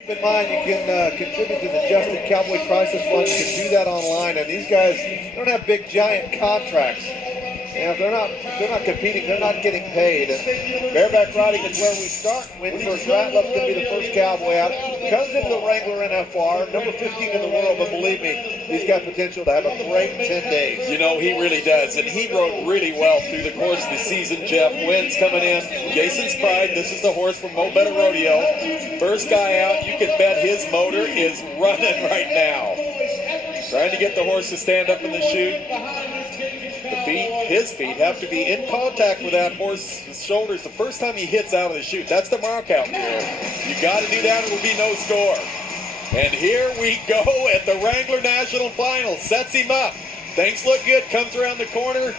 Keep in mind, you can contribute to the Justin Cowboy Crisis Fund. You can do that online, and these guys don't have big, giant contracts. Yeah, they're not competing. They're not getting paid. And bareback riding is where we start. Win first round. Love's going to be the first cowboy out. Comes into the Wrangler NFR, number 15 in the world. But believe me, he's got potential to have a great 10 days. You know, he really does. And he rode really well through the course of the season, Jeff. Wins coming in. Jason's Pride. This is the horse from Mo Better Rodeo. First guy out. You can bet his motor is running right now. Trying to get the horse to stand up in the chute. His feet have to be in contact with that horse's shoulders the first time he hits out of the chute. That's the mark out there. You got to do that, it will be no score. And here we go at the Wrangler National Final. Sets him up. Things look good. Comes around the corner.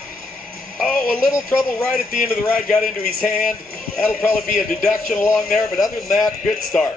Oh, a little trouble right at the end of the ride. Got into his hand. That'll probably be a deduction along there. But other than that, good start.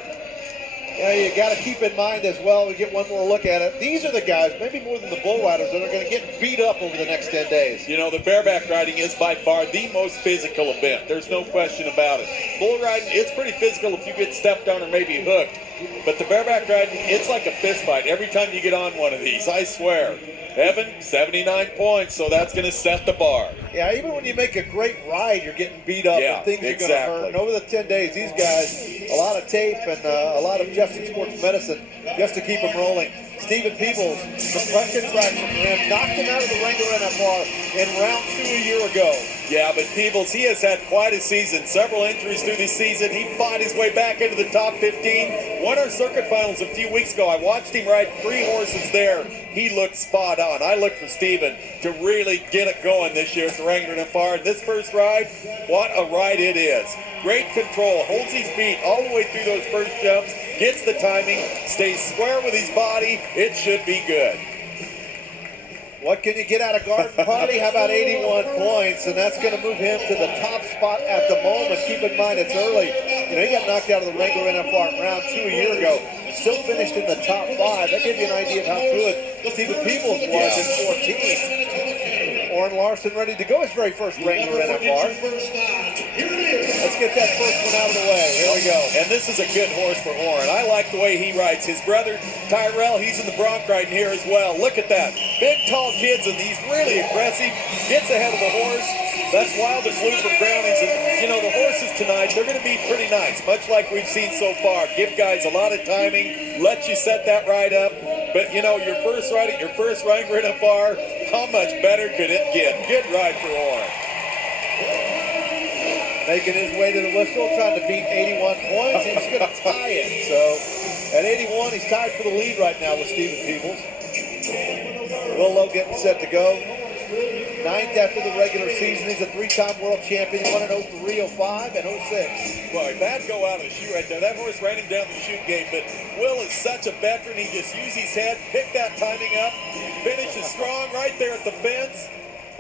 Yeah, you got to keep in mind as well, we get one more look at it. These are the guys, maybe more than the bull riders, that are going to get beat up over the next 10 days. You know, the bareback riding is by far the most physical event. There's no question about it. Bull riding, it's pretty physical if you get stepped on or maybe hooked. But the bareback riding, it's like a fist fight every time you get on one of these, I swear. Evan, 79 points, so that's going to set the bar. Yeah, even when you make a great ride, you're getting beat up and things are going to hurt. And over the 10 days, these guys, a lot of tape and a lot of Justin Sports Medicine just to keep them rolling. Stephen Peebles, compression fracture for him, knocked him out of the Wrangler NFR in round 2 a year ago. Yeah, but Peebles, he has had quite a season. Several injuries through this season. He fought his way back into the top 15. Won our circuit finals a few weeks ago. I watched him ride 3 horses there. He looked spot on. I look for Stephen to really get it going this year at the Wrangler NFR. And this first ride, what a ride it is. Great control, holds his feet all the way through those first jumps, gets the timing, stays square with his body. It should be good. What can you get out of Garden Party? How about 81 points? And that's going to move him to the top spot at the moment. Keep in mind, it's early. You know, he got knocked out of the Wrangler NFR in round 2 a year ago. Still finished in the top 5. That gives you an idea of how good Stephen Peebles was in 14. Orrin Larson ready to go his very first Wrangler NFR. Let's get that first one out of the way. Here we go. And this is a good horse for Orrin. I like the way he rides. His brother, Tyrell, he's in the bronc riding here as well. Look at that. Big, tall kids, and he's really aggressive. Gets ahead of the horse. That's Wild and Blue from Brownings. And, you know, the horses tonight, they're going to be pretty nice, much like we've seen so far. Give guys a lot of timing, let you set that ride up. But, you know, your first ride at your first Wrangler NFR, how much better could it get? Good ride for Orrin. Making his way to the whistle, trying to beat 81 points. He's going to tie it. So at 81, he's tied for the lead right now with Stephen Peebles. Will Lowe getting set to go. 9th after the regular season. He's a 3-time world champion. Won in 03, 05, and 06. Boy, bad go out of the chute right there. That horse ran him down the chute gate, but Will is such a veteran. He just used his head, picked that timing up, finishes strong right there at the fence.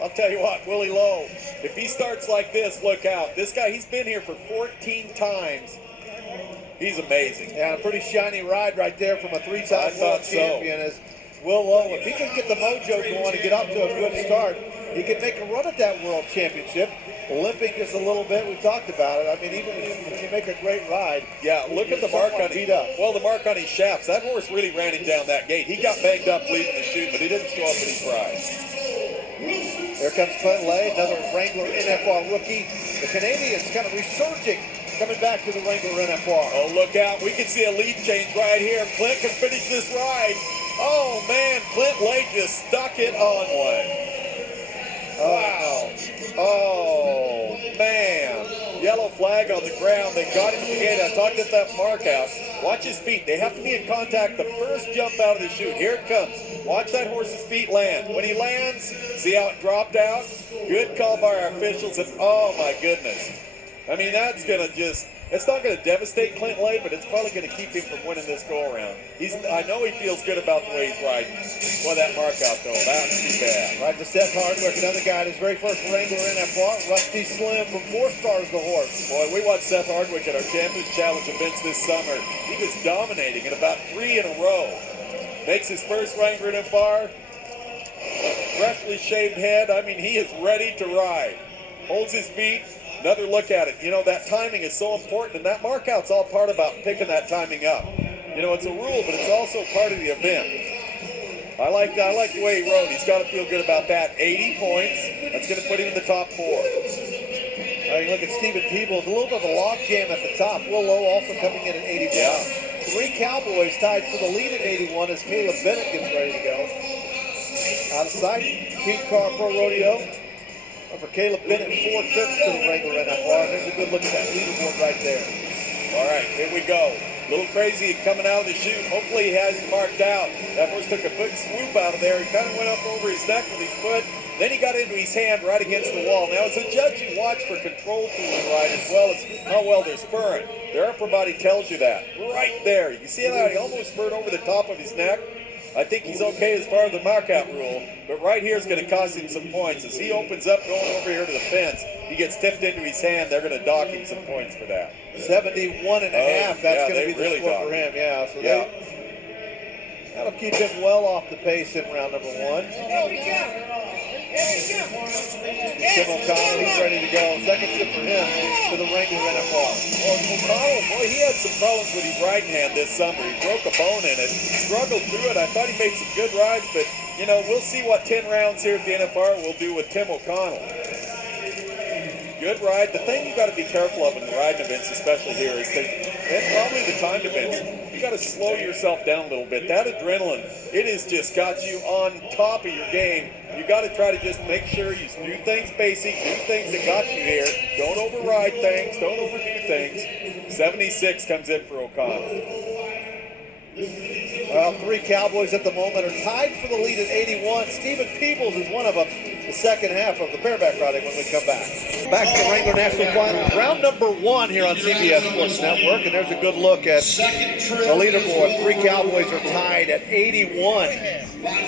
I'll tell you what, Willie Lowe, if he starts like this, look out. This guy, he's been here for 14 times. He's amazing. Yeah, a pretty shiny ride right there from a 3-time world champion as Will Lowe. If he can get the mojo going and get up to a good start, he can make a run at that world championship. Limping just a little bit, we talked about it. I mean, even if you make a great ride. Yeah, look at the mark on beat up. Well, the mark on his shafts. That horse really ran him down that gate. He got banged up leaving the chute, but he didn't show up in his ride. Here comes Clint Lay, another Wrangler NFR rookie. The Canadian's kind of resurging, coming back to the Wrangler NFR. Oh, look out. We can see a lead change right here. Clint can finish this ride. Oh, man, Clint Lay just stuck it on one. Wow. Oh, man. Yellow flag on the ground. They got him to the gate. I talked at that mark out. Watch his feet. They have to be in contact the first jump out of the chute. Here it comes. Watch that horse's feet land. When he lands, see how it dropped out? Good call by our officials. And oh, my goodness. I mean, that's going to just... It's not going to devastate Clint Lay, but it's probably going to keep him from winning this go-around. I know he feels good about the way he's riding. Boy, that mark out, though, that's too bad. Right to Seth Hardwick, another guy at his very first Wrangler NFR. Rusty Slim from 4 Stars the horse. Boy, we watched Seth Hardwick at our Champions Challenge events this summer. He was dominating in about 3 in a row. Makes his first Wrangler NFR. Freshly shaved head. I mean, he is ready to ride. Holds his feet. Another look at it. You know, that timing is so important, and that mark out's all part about picking that timing up. You know, it's a rule, but it's also part of the event. I like the way he rode. He's got to feel good about that. 80 points. That's going to put him in the top 4. You look at Stephen Peebles, a little bit of a log jam at the top. Will Lowe also coming in at 81. Yeah. 3 Cowboys tied for the lead at 81 as Caleb Bennett gets ready to go. Out of sight, King Car Pro Rodeo. For Caleb Bennett, 4 trips to the Wrangler NFR. There's a good look at that leaderboard right there. All right, here we go. A little crazy coming out of the chute. Hopefully he has it marked out. That horse took a big swoop out of there. He kind of went up over his neck with his foot. Then he got into his hand right against the wall. Now, as a judge, you watch for control through the ride as well as how well they're spurring. Their upper body tells you that. Right there. You can see how he almost spurred over the top of his neck. I think he's okay as far as the markout rule, but right here is going to cost him some points. As he opens up going over here to the fence, he gets tipped into his hand. They're going to dock him some points for that. 71 and a half. That's going to be the really score for him. Yeah, so that'll keep him well off the pace in round number 1. Tim O'Connell, he's ready to go. Second trip for him to the Wrangler NFR. Well, O'Connell, boy, he had some problems with his right hand this summer. He broke a bone in it, struggled through it. I thought he made some good rides, but, you know, we'll see what 10 rounds here at the NFR will do with Tim O'Connell. Good ride. The thing you've got to be careful of in the riding events, especially here, is that, and probably the timed events, you got to slow yourself down a little bit. That adrenaline, it has just got you on top of your game. You got to try to just make sure you do things basic, do things that got you here. Don't override things, don't overdo things. 76 comes in for O'Connell. Well, 3 Cowboys at the moment are tied for the lead at 81. Stephen Peebles is one of them. The second half of the Bareback Round when we come back. Back to the Wrangler National Finals. Round number 1 here on CBS Sports Network. And there's a good look at the leaderboard. 3 Cowboys are tied at 81. I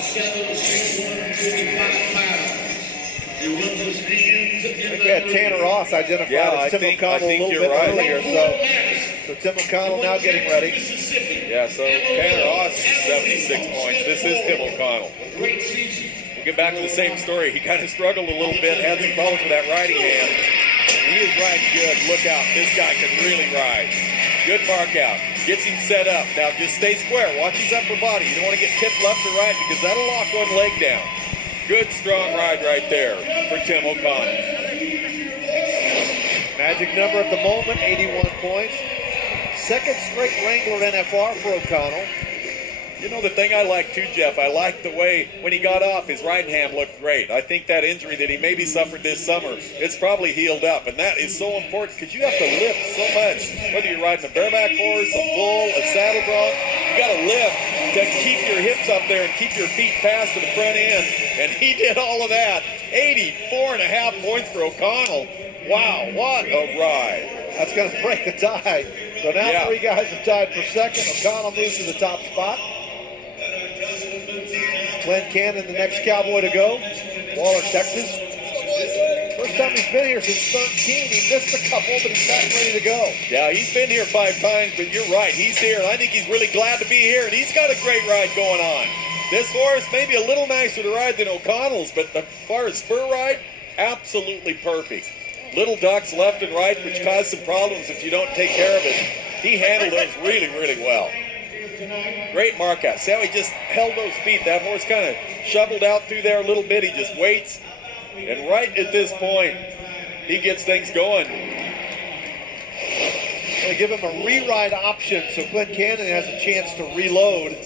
think we had Tanner Ross identified as Tim O'Connell a little bit earlier. So Tim O'Connell now getting ready. Yeah, so Tanner Ross is 76 points. This is Tim O'Connell. We'll get back to the same story. He kind of struggled a little bit, had some problems with that riding hand. He is riding good. Look out, this guy can really ride. Good mark out. Gets him set up. Now just stay square. Watch his upper body. You don't want to get tipped left or right because that'll lock one leg down. Good, strong ride right there for Tim O'Connell. Magic number at the moment, 81 points. Second straight Wrangler NFR for O'Connell. You know, the thing I like too, Jeff, I like the way when he got off, his right hand looked great. I think that injury that he maybe suffered this summer, it's probably healed up. And that is so important because you have to lift so much. Whether you're riding a bareback horse, a bull, a saddle bronc, you got to lift to keep your hips up there and keep your feet fast to the front end. And he did all of that. 84 and a half points for O'Connell. Wow, what a ride. That's going to break the tie. So now 3 guys are tied for second. O'Connell moves to the top spot. Glenn Cannon, the next Cowboy to go. Waller, Texas. First time he's been here since 13. He missed a couple, but he's back ready to go. Yeah, he's been here 5 times, but you're right. He's here, and I think he's really glad to be here, and he's got a great ride going on. This horse may be a little nicer to ride than O'Connell's, but as far as spur ride, absolutely perfect. Little ducks left and right, which cause some problems if you don't take care of it. He handled those really, really well. Great mark out. See how he just held those feet. That horse kind of shoveled out through there a little bit. He just waits. And right at this point, he gets things going. They give him a re-ride option, so Glenn Cannon has a chance to reload.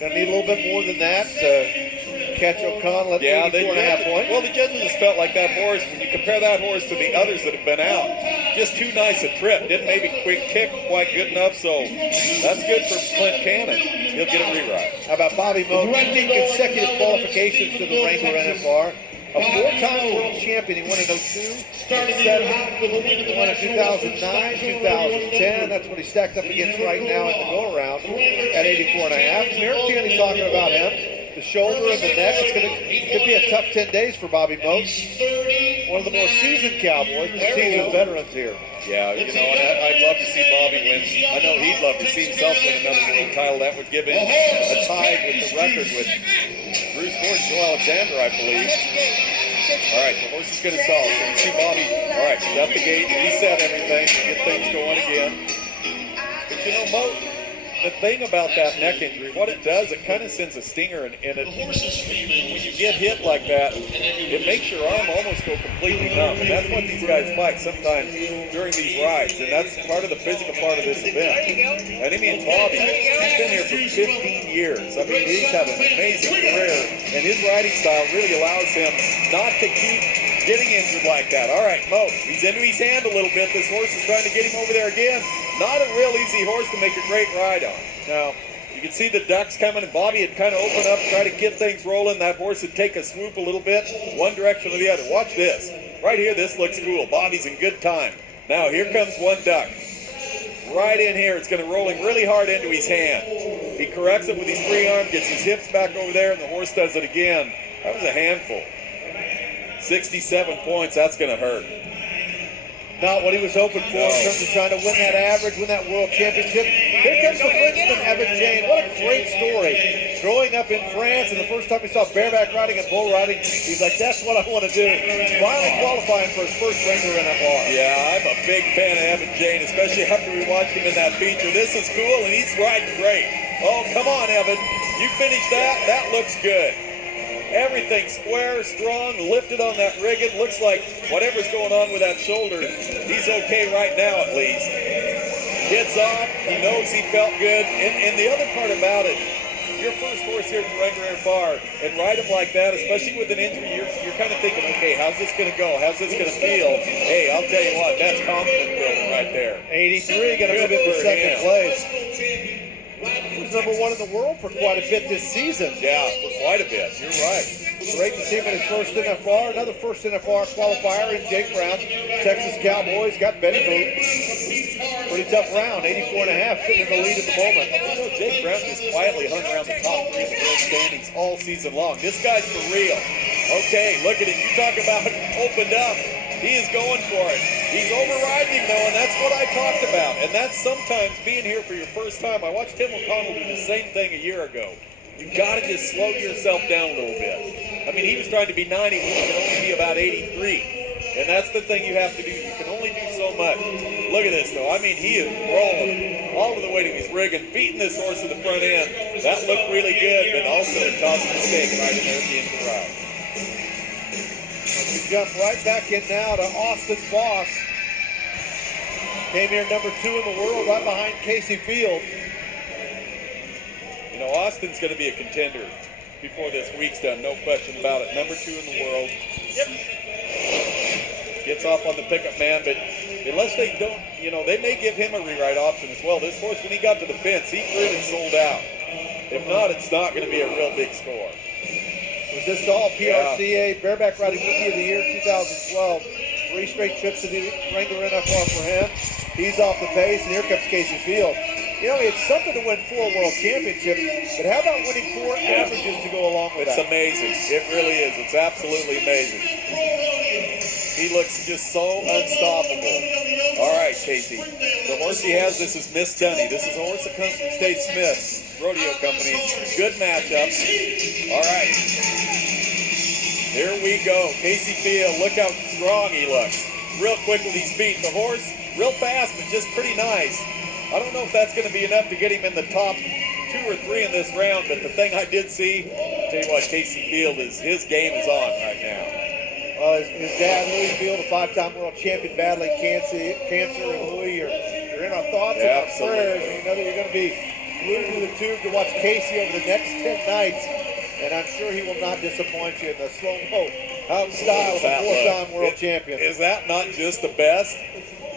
Going to need a little bit more than that to catch O'Connell at 84 and a half points. Well, the judges just felt like that horse, when you compare that horse to the others that have been out, just too nice a trip. Didn't maybe quick kick quite good enough, so that's good for Clint Cannon. He'll get a re-ride. How about Bobby Moe? 15 consecutive qualifications to the Wrangler NFR. A 4-time world champion. He won in 02, 07, he won in 2009, 2010. That's what he stacked up against right now in the go-around at 84 and a half. Mary Tanny talking about him. The shoulder and the neck. It could be a tough 10 days for Bobby Moe. One of the more seasoned Cowboys, seasoned veterans here. Yeah, you know, and I'd love to see Bobby win. I know he'd love to see himself win another world title. That would give him a tie with the record with Bruce Ford and Joe Alexander, I believe. All right, the horse is going to stall. So you see Bobby, all right, shut the gate, reset everything, get things going again. But you know, Moe, the thing about that neck injury, what it does, it kind of sends a stinger, and it, when you get hit like that, it makes your arm almost go completely numb. And that's what these guys fight sometimes during these rides, and that's part of the physical part of this event. And I mean, Bobby, he's been here for 15 years. I mean, he's had an amazing career, and his riding style really allows him not to keep getting injured like that. All right, Mo, he's into his hand a little bit. This horse is trying to get him over there again. Not a real easy horse to make a great ride on. Now, you can see the ducks coming, and Bobby had kind of opened up, try to get things rolling. That horse would take a swoop a little bit, one direction or the other. Watch this. Right here, this looks cool. Bobby's in good time. Now, here comes one duck. Right in here, it's going to roll him really hard into his hand. He corrects it with his free arm, gets his hips back over there, and the horse does it again. That was a handful. 67 points, that's going to hurt. Not what he was hoping for in terms of trying to win that average, win that world championship. Here comes the Frenchman, Evan Jane. What a great story. Growing up in France, and the first time he saw bareback riding and bull riding, he's like, that's what I want to do. Finally qualifying for his first Wrangler NFR. Yeah, I'm a big fan of Evan Jane, especially after we watched him in that feature. This is cool, and he's riding great. Oh, come on, Evan. You finished that? That looks good. Everything square, strong, lifted on that rigging. Looks like whatever's going on with that shoulder, he's okay right now at least. Gets off, he knows he felt good. And the other part about it, your first horse here at the Wrangler NFR, and ride him like that, especially with an injury, you're kind of thinking, okay, how's this going to go? How's this going to feel? Hey, I'll tell you what, that's confidence building right there. 83, going to move into second place. He was number one in the world for quite a bit this season. Yeah, for quite a bit. You're right. Great to see him in his first NFR. Another first NFR qualifier in Jake Brown. Texas Cowboys got Betty Boot. Pretty tough round, 84.5, sitting in the lead at the moment. You know, Jake Brown just quietly hung around the top 3 of the world standings all season long. This guy's for real. Okay, look at it. You talk about opened up. He is going for it. He's overriding him, though, and that's what I talked about. And that's sometimes being here for your first time. I watched Tim O'Connell do the same thing a year ago. You've got to just slow yourself down a little bit. I mean, he was trying to be 90 when he can only be about 83. And that's the thing you have to do. You can only do so much. Look at this, though. I mean, he is rolling all of the way to his rig and beating this horse to the front end. That looked really good, but also it caused a mistake right in there at the end of the ride. We jump right back in now to Austin Voss. Came here number 2 in the world, right behind Casey Field. You know, Austin's going to be a contender before this week's done, no question about it. Number 2 in the world. Yep. Gets off on the pickup man, but unless they don't, you know, they may give him a rewrite option as well. This horse, when he got to the fence, he really sold out. If not, it's not going to be a real big score. Was this all PRCA, Bareback Riding Rookie of the Year 2012. 3 straight trips to the Wrangler NFR for him. He's off the pace, and here comes Casey Field. You know, it's something to win 4 world championships, but how about winning 4 averages to go along with that? It's amazing. It really is. It's absolutely amazing. He looks just so unstoppable. All right, Casey. The horse he has, this is Miss Dunny. This is a horse that comes from State Smith Rodeo Company. Good matchup. All right. Here we go. Casey Field. Look how strong he looks. Real quick with his feet. The horse, real fast, but just pretty nice. I don't know if that's going to be enough to get him in the top 2 or 3 in this round, but the thing I did see, I'll tell you what, Casey Field, his game is on right now. His dad, Louis Field, a 5-time world champion, battling cancer. And Louis, you're in our thoughts and our prayers. And you know that you're going to be glued to the tube to watch Casey over the next 10 nights. And I'm sure he will not disappoint you in the slow-mo style of a 4-time world champion. Is that not just the best?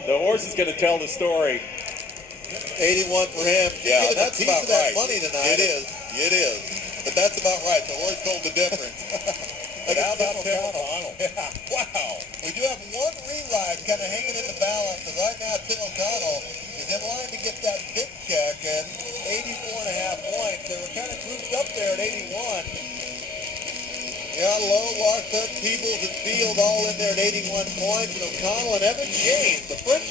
The horse is going to tell the story. 81 for him. Yeah, that's about of that right. money tonight. It is. But that's about right. The horse told the difference. But how about Tim O'Connell? Yeah. Wow. We do have one reride kind of hanging in the balance, and right now Tim O'Connell is in line to get that big check at 84.5 points. They were kind of grouped up there at 81. Yeah, Lowe, Larson, Peebles, and Field all in there at 81 points, and O'Connell and Evan James, the French